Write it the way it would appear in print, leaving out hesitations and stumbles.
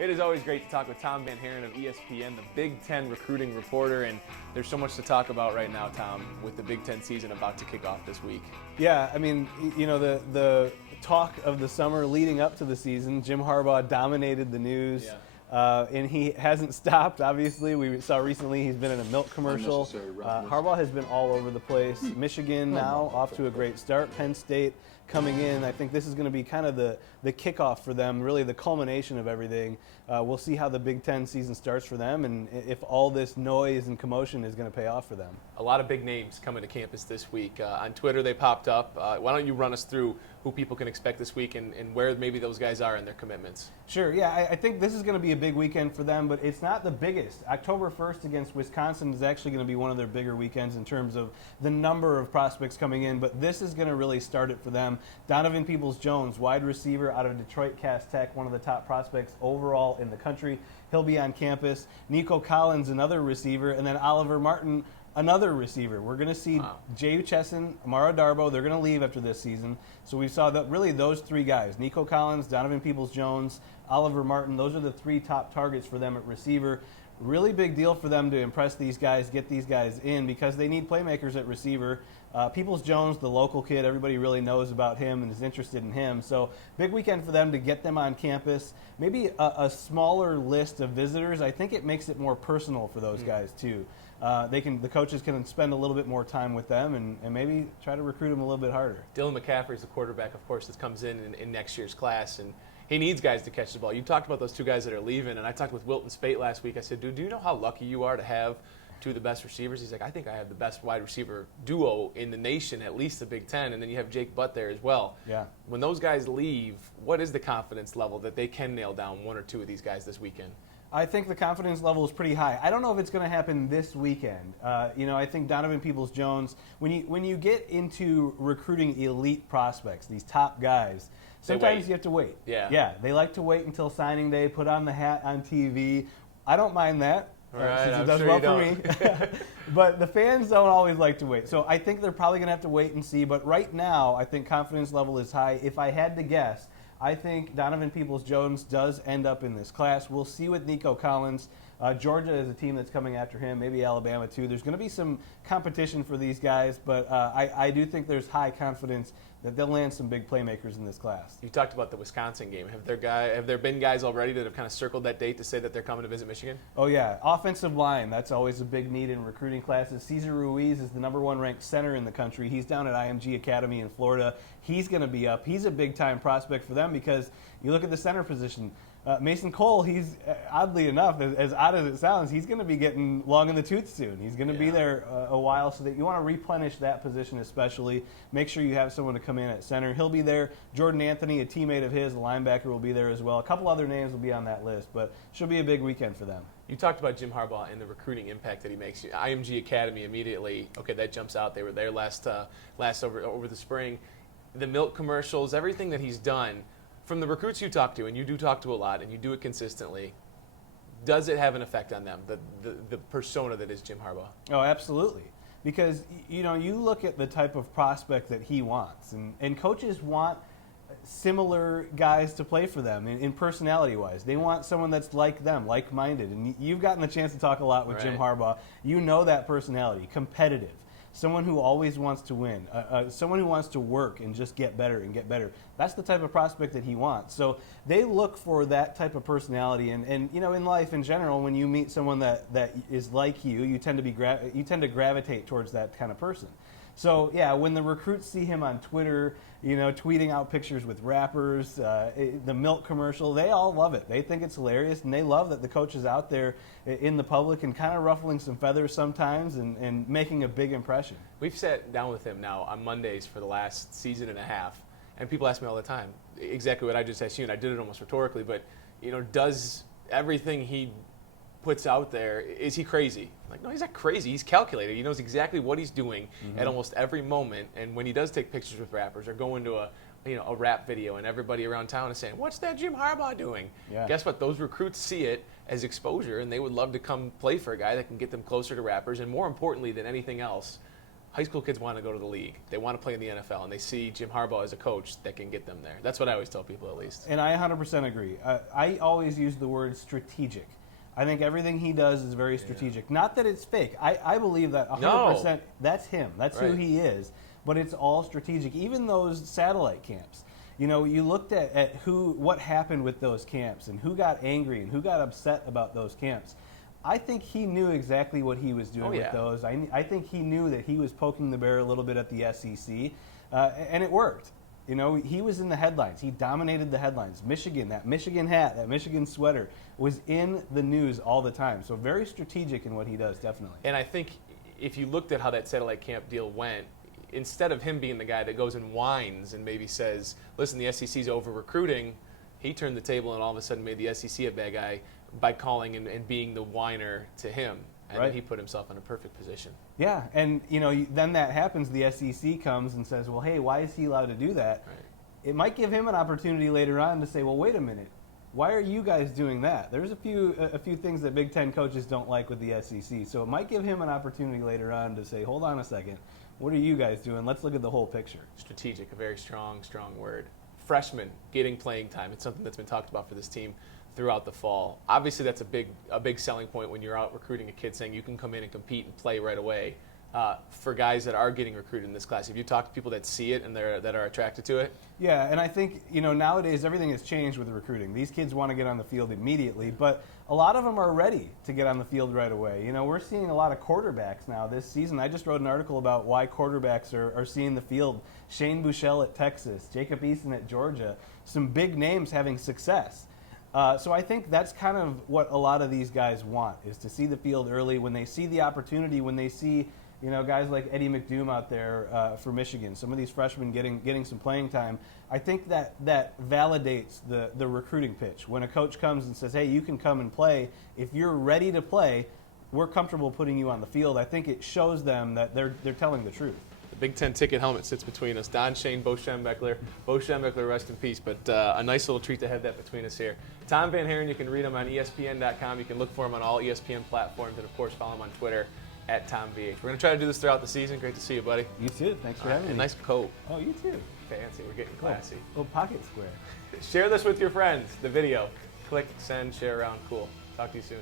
It is always great to talk with Tom VanHaaren of ESPN, the Big Ten recruiting reporter, and there's so much to talk about right now, Tom, with the Big Ten season about to kick off this week. Yeah, I mean, you know, the talk of the summer leading up to the season, Jim Harbaugh dominated the news. Yeah. And he hasn't stopped, obviously. We saw recently he's been in a milk commercial. Harbaugh has been all over the place. Michigan now off to a great start. Penn State coming in. I think this is going to be kind of the kickoff for them, really the culmination of everything. We'll see how the Big Ten season starts for them and if all this noise and commotion is going to pay off for them. A lot of big names coming to campus this week. On Twitter they popped up. Why don't you run us through who people can expect this week and where maybe those guys are in their commitments? Sure, yeah, I think this is going to be a big weekend for them, but it's not the biggest. October 1st against Wisconsin is actually going to be one of their bigger weekends in terms of the number of prospects coming in, but this is going to really start it for them. Donovan People-Jones, wide receiver out of Detroit Cass Tech, one of the top prospects overall in the country. He'll be on campus. Nico Collins, another receiver, and then Oliver Martin, another receiver. We're going to see Jay Chesson, Amara Darboh. They're going to leave after this season. So we saw that really those three guys, Nico Collins, Donovan Peoples-Jones, Oliver Martin, those are the three top targets for them at receiver. Really big deal for them to impress these guys, get these guys in because they need playmakers at receiver. Peoples-Jones, the local kid, everybody really knows about him and is interested in him. So big weekend for them to get them on campus. Maybe a smaller list of visitors. I think it makes it more personal for those guys too. The coaches can spend a little bit more time with them and maybe try to recruit them a little bit harder. Dylan McCaffrey is the quarterback, of course, that comes in next year's class, and he needs guys to catch the ball. You talked about those two guys that are leaving, and I talked with Wilton Spate last week. I said, dude, do you know how lucky you are to have two of the best receivers? He's like, I think I have the best wide receiver duo in the nation, at least the Big Ten, and then you have Jake Butt there as well. Yeah. When those guys leave, what is the confidence level that they can nail down one or two of these guys this weekend? I think the confidence level is pretty high. I don't know if it's going to happen this weekend. I think Donovan Peoples-Jones, when you get into recruiting elite prospects, these top guys, sometimes you have to wait. Yeah. They like to wait until signing day, put on the hat on TV. I don't mind that. Right, since it does well for me. But the fans don't always like to wait. So I think they're probably going to have to wait and see. But right now, I think confidence level is high. If I had to guess, I think Donovan Peoples-Jones does end up in this class. We'll see with Nico Collins. Georgia is a team that's coming after him, maybe Alabama too. There's going to be some competition for these guys, but I do think there's high confidence that they'll land some big playmakers in this class. You talked about the Wisconsin game. Have there been guys already that have kind of circled that date to say that they're coming to visit Michigan? Oh, yeah. Offensive line, that's always a big need in recruiting classes. Cesar Ruiz is the #1 ranked center in the country. He's down at IMG Academy in Florida. He's going to be up. He's a big-time prospect for them because you look at the center position. Mason Cole, he's, oddly enough, as odd as it sounds, he's going to be getting long in the tooth soon. He's going to be there a while, so that you want to replenish that position especially. Make sure you have someone to come in at center. He'll be there. Jordan Anthony, a teammate of his, a linebacker, will be there as well. A couple other names will be on that list, but should be a big weekend for them. You talked about Jim Harbaugh and the recruiting impact that he makes. IMG Academy immediately, okay, that jumps out. They were there last over the spring. The milk commercials, everything that he's done. From the recruits you talk to, and you do talk to a lot, and you do it consistently, does it have an effect on them, the persona that is Jim Harbaugh? Oh, absolutely. Because, you look at the type of prospect that he wants, and coaches want similar guys to play for them in personality-wise. They want someone that's like them, like-minded. And you've gotten the chance to talk a lot with Jim Harbaugh. You know that personality, competitive. Someone who always wants to win, someone who wants to work and just get better and get better. That's the type of prospect that he wants. So they look for that type of personality. And in life in general, when you meet someone that is like you tend to gravitate towards that kind of person. So, yeah, when the recruits see him on Twitter, tweeting out pictures with rappers, the milk commercial, they all love it. They think it's hilarious, and they love that the coach is out there in the public and kind of ruffling some feathers sometimes and making a big impression. We've sat down with him now on Mondays for the last season and a half, and people ask me all the time exactly what I just asked you, and I did it almost rhetorically, but, does everything he puts out there, is he crazy? Like, no, he's not crazy. He's calculated. He knows exactly what he's doing at almost every moment. And when he does take pictures with rappers or go into a rap video and everybody around town is saying, what's that Jim Harbaugh doing? Yeah. Guess what? Those recruits see it as exposure, and they would love to come play for a guy that can get them closer to rappers. And more importantly than anything else, high school kids want to go to the league. They want to play in the NFL, and they see Jim Harbaugh as a coach that can get them there. That's what I always tell people, at least. And I 100% agree. I always use the word strategic. I think everything he does is very strategic. Yeah. Not that it's fake. I believe that 100%. No. That's him. That's right. Who he is. But it's all strategic. Even those satellite camps. You know, you looked at what happened with those camps and who got angry and who got upset about those camps. I think he knew exactly what he was doing with those. I think he knew that he was poking the bear a little bit at the SEC, and it worked. You know, he was in the headlines. He dominated the headlines. Michigan, that Michigan hat, that Michigan sweater was in the news all the time. So very strategic in what he does, definitely. And I think if you looked at how that satellite camp deal went, instead of him being the guy that goes and whines and maybe says, listen, the SEC's over-recruiting, he turned the table and all of a sudden made the SEC a bad guy by calling and being the whiner to him. And then he put himself in a perfect position. Yeah, and you know, then that happens, the SEC comes and says, well, hey, why is he allowed to do that? Right. It might give him an opportunity later on to say, well, wait a minute, why are you guys doing that? There's a few things that Big Ten coaches don't like with the SEC, so it might give him an opportunity later on to say, hold on a second, what are you guys doing? Let's look at the whole picture. Strategic, a very strong word. Freshmen getting playing time. It's something that's been talked about for this team throughout the fall. Obviously, that's a big selling point when you're out recruiting a kid, saying you can come in and compete and play right away. For guys that are getting recruited in this class, have you talked to people that see it and that are attracted to it? Yeah, and I think, you know, nowadays everything has changed with the recruiting. These kids want to get on the field immediately, but a lot of them are ready to get on the field right away. You know, we're seeing a lot of quarterbacks now this season. I just wrote an article about why quarterbacks are seeing the field. Shane Buechele at Texas, Jacob Eason at Georgia, some big names having success. So I think that's kind of what a lot of these guys want, is to see the field early when they see the opportunity, when they see, you know, guys like Eddie McDoom out there for Michigan, some of these freshmen getting some playing time. I think that validates the recruiting pitch. When a coach comes and says, hey, you can come and play, if you're ready to play, we're comfortable putting you on the field. I think it shows them that they're telling the truth. The Big Ten ticket helmet sits between us. Don Shane, Bo Schembechler. Bo Schembechler, rest in peace, but a nice little treat to have that between us here. Tom VanHaaren, you can read him on ESPN.com. You can look for him on all ESPN platforms, and, of course, follow him on Twitter at TomVH. We're going to try to do this throughout the season. Great to see you, buddy. You too. Thanks for having me. Nice coat. Oh, you too. Fancy. We're getting classy. Little pocket square. Share this with your friends, the video. Click, send, share around. Cool. Talk to you soon.